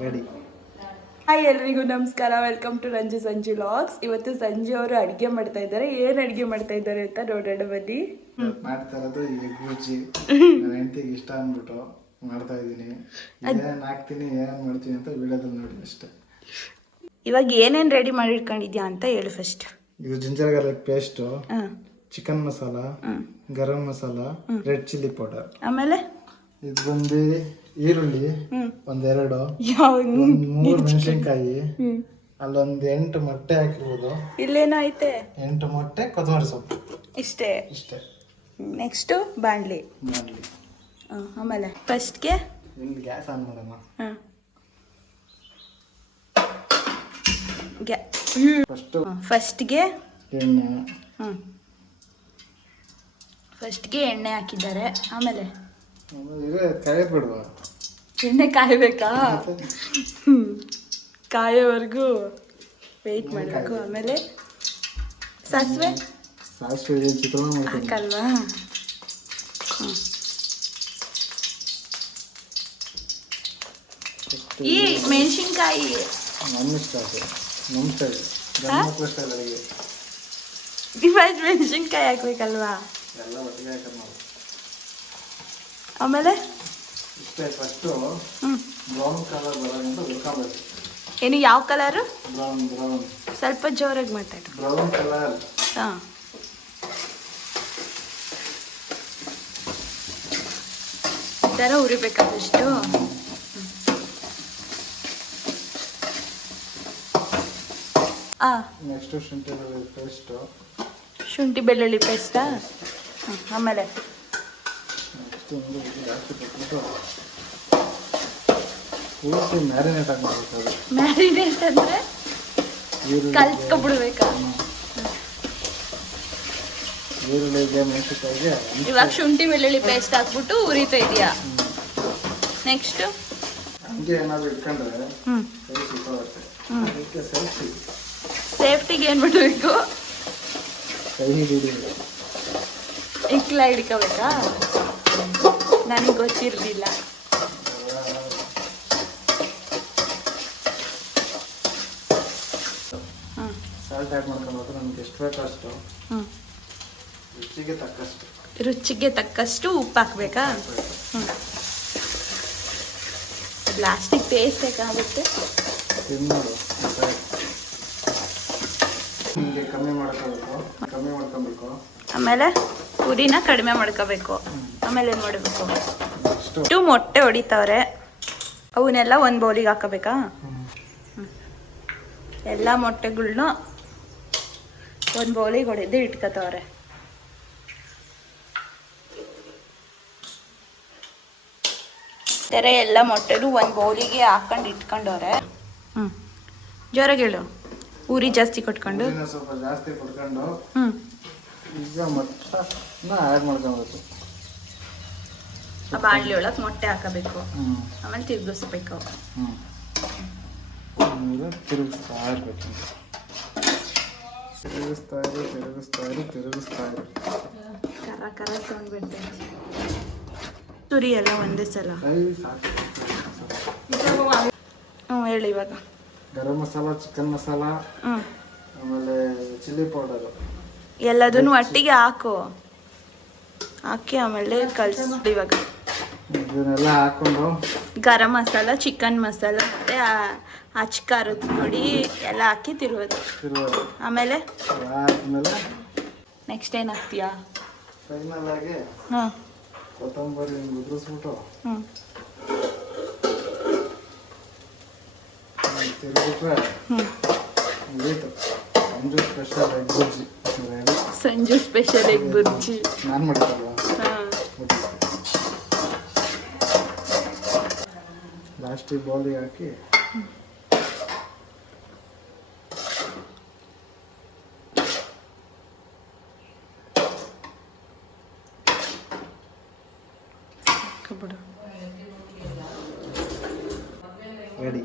Ready. Hi ಎಲ್ರಿಗೂ ನಮಸ್ಕಾರ, welcome to Ranju Sanju logs. ಇವತ್ತು ಸಂಜು ಅವರು ಅಡುಗೆ ಮಾಡ್ತಾ ಇದ್ದಾರೆ. ಏನು ಅಡುಗೆ ಮಾಡ್ತಾ ಇದ್ದಾರೆ ಅಂತ ನೋಡೋಣ ಬನ್ನಿ. ಮಾಡ್ತಾ ಇರೋದು ಎಗ್ ಬುಜ್ಜಿ. ನನ್ನ ಹೆಂಡತಿಗೆ ಇಷ್ಟ ಅಂದ್ಬಿಟ್ಟು ಮಾಡ್ತಾ ಇದ್ದೀನಿ. ಏನೇನು ಹಾಕ್ತೀನಿ ಏನೇನು ಮಾಡ್ತೀನಿ ಅಂತ ವಿಡಿಯೋದಲ್ಲಿ ನೋಡಿ ಅಷ್ಟೇ. ಇವಾಗ ಏನೇನು ರೆಡಿ ಮಾಡಿ ಇಟ್ಕೊಂಡಿದ್ಯಾ ಅಂತ ಹೇಳು ಫಸ್ಟ್. ಇದು ಜಿಂಜರ್ ಗಾರ್ಲಿಕ್ ಪೇಸ್ಟು, ಚಿಕನ್ ಮಸಾಲ, ಗರಂ ಮಸಾಲ, ರೆಡ್ ಚಿಲ್ಲಿ ಪೌಡರ್. ಆಮೇಲೆ ಇದು ಬಂದು ಈರುಳ್ಳಿ ಒಂದೆರಡು, 3 ಮೆಣಸಿನ್ಕಾಯಿ, ಅಲ್ಲೊಂದು 8 ಮೊಟ್ಟೆ ಹಾಕಿರ್ಬೋದು. ಇಲ್ಲೇನೋ ಐತೆ 8 ಮೊಟ್ಟೆ, ಕೊತ್ತಂಬರಿ ಸೊಪ್ಪು. ಇಷ್ಟೇ. ನೆಕ್ಸ್ಟು ಬಾಣಲಿ. ಆಮೇಲೆ ಫಸ್ಟ್ಗೆ ಇಲ್ಲಿ ಗ್ಯಾಸ್ ಆನ್ ಮಾಡೋಣ. ಫಸ್ಟ್ಗೆ ಎಣ್ಣೆ. ಫಸ್ಟ್ಗೆ ಎಣ್ಣೆ ಹಾಕಿದ್ದಾರೆ. ಆಮೇಲೆ ಕಾಯಬಿಡುವ. ಎಣ್ಣೆ ಕಾಯಬೇಕಾ? ಕಾಯೋವರೆಗೂ ವೆಯ್ಟ್ ಮಾಡಬೇಕು. ಆಮೇಲೆ ಸಾಸಿವೆ ಹಾಕಲ್ವಾ? ಈ ಮೆಣಸಿನ್ಕಾಯಿ ಮೆಣಸಿನ್ಕಾಯಿ ಹಾಕ್ಬೇಕಲ್ವಾ? ಆಮೇಲೆ ಏನು ಯಾವ ಕಲರು? ಸ್ವಲ್ಪ ಜೋರಾಗಿ ಮಾತಾಡು. Brown colour. ಹಾಂ, ಈ ಥರ ಉರಿಬೇಕಾ ಫಸ್ಟು? ನೆಕ್ಸ್ಟ್ ಶುಂಠಿ ಬೆಳ್ಳುಳ್ಳಿ ಪೇಸ್ಟು. ಶುಂಠಿ ಬೆಳ್ಳುಳ್ಳಿ ಪೇಸ್ಟಾ? ಆಮೇಲೆ ಮ್ಯಾರಿನೇಟ್ ಆಗಬೇಕು. ಮ್ಯಾರಿನೇಟ್ ಅಂದರೆ ಕಲ್ಸ್ಕೊಬಿಡ್ಬೇಕಾ? ಈರುಳ್ಳಿಗೆ ಮೆಣಸಿನ್ಕಾಯಿಗೆ ಇವಾಗ ಶುಂಠಿ ಬೆಳ್ಳುಳ್ಳಿ ಪೇಸ್ಟ್ ಹಾಕ್ಬಿಟ್ಟು ಉರಿತಾ ಇದೆಯಾ? ನೆಕ್ಸ್ಟು ಹಂಗೆ ಏನಾದರೂ ಇಟ್ಕೊಂಡ್ರೆ ಕೈ ಸುಟ್ಟೋಗುತ್ತೆ. ಅದಕ್ಕೆ ಸೇಫ್ಟಿಗೆ ಏನು ಮಾಡಬೇಕು? ಕೈ ಹಿಡಿದು ಇಕ್ಲ ಹಿಡ್ಕೋಬೇಕಾ? ನನಗೆ ಗೊತ್ತಿರಲಿಲ್ಲ. ಸಾಲ್ಟ್ ಆ್ಯಡ್ ಮಾಡ್ಕೊಂಡು ನಮ್ಗೆ ಎಷ್ಟು ಬೇಕೋ ಅಷ್ಟು. ರುಚಿಗೆ ತಕ್ಕಷ್ಟು. ರುಚಿಗೆ ತಕ್ಕಷ್ಟು ಉಪ್ಪು ಹಾಕ್ಬೇಕಾ? ಪ್ಲಾಸ್ಟಿಕ್ ಪೇಸ್ಟ್ ಬೇಕಾಗುತ್ತೆ. ತಿನ್ನೋದು ನಿಮಗೆ ಕಮ್ಮಿ ಮಾಡ್ಕೋಬೇಕು. ಆಮೇಲೆ ಉರಿನ ಕಡಿಮೆ ಮಾಡ್ಕೋಬೇಕು. ಆಮೇಲೆ ಏನು ಮಾಡಬೇಕು? ಇಷ್ಟು ಮೊಟ್ಟೆ ಹೊಡಿತಾವ್ರೆ, ಅವನ್ನೆಲ್ಲ ಒಂದು ಬೌಲಿಗೆ ಹಾಕೋಬೇಕಾ? ಎಲ್ಲ ಮೊಟ್ಟೆಗಳ್ನು ಒಂದು ಬೌಲಿಗೆ ಹೊಡೆದು ಇಟ್ಕೋತವ್ರೆ. ಥರ ಎಲ್ಲ ಮೊಟ್ಟೆದು ಒಂದು ಬೌಲಿಗೆ ಹಾಕೊಂಡು ಇಟ್ಕೊಂಡವ್ರೆ. ಜೋರಾಗಿ ಹೇಳು. ಉರಿ ಜಾಸ್ತಿ ಕೊಟ್ಕೊಂಡು ಸ್ವಲ್ಪ ಜಾಸ್ತಿ ಕೊಟ್ಕೊಂಡು ಈಗ ಮೊಟ್ಟೆನ ಆ್ಯಡ್ ಮಾಡ್ಕೊಬೇಕು. ಆ ಬಾಣಲಿ ಒಳಗೆ ಮೊಟ್ಟೆ ಹಾಕಬೇಕು. ಆಮೇಲೆ ತಿರುಗಿಸ್ಬೇಕು. ತಿರುಗಿಸ್ತಾ ಇರ್ಬೇಕು. ತಿರುಗಿಸ್ತಾ ಇರಿ. ಕರ ತೊಗೊಂಡ್ಬಿಡ್ತೇನೆ. ತುರಿ ಎಲ್ಲ ಒಂದೇ ಸಲ. ಹೇಳಿ ಇವಾಗ. ಗರಂ ಮಸಾಲ, ಚಿಕನ್ ಮಸಾಲ, ಆಮೇಲೆ ಚಿಲ್ಲಿ ಪೌಡರು ಎಲ್ಲದನ್ನು ಒಟ್ಟಿಗೆ ಹಾಕಿ ಆಮೇಲೆ ಕಲಿಸ್ಬಿಟ್ಟು ಇವಾಗ ಇದನ್ನೆಲ್ಲ ಹಾಕೊಂಡು ಗರಂ ಮಸಾಲ, ಚಿಕನ್ ಮಸಾಲ ಮತ್ತು ಅಚ್ಚ ಖಾರದ ಪುಡಿ ಎಲ್ಲ ಹಾಕಿ ತಿರುವುದು. ಆಮೇಲೆ ನೆಕ್ಸ್ಟ್ ಏನು ಹಾಕ್ತೀಯಾ? ಫೈನಲ್ ಆಗಿ ಕೊತ್ತಂಬರಿ ಉದುರಿಸ್ಬಿಟ್ಟು ತಿರುಗಿಟ್ರೆ ಸಂಜು ಸ್ಪೆಷಲ್ ಎಗ್ ಬುರ್ಜಿ. ನಾನು ಮಾಡಿದ್ದಲ್ವ. ಲಾಸ್ಟಿಗೆ ಬೌಲಿಗೆ ಹಾಕಿ ರೆಡಿ.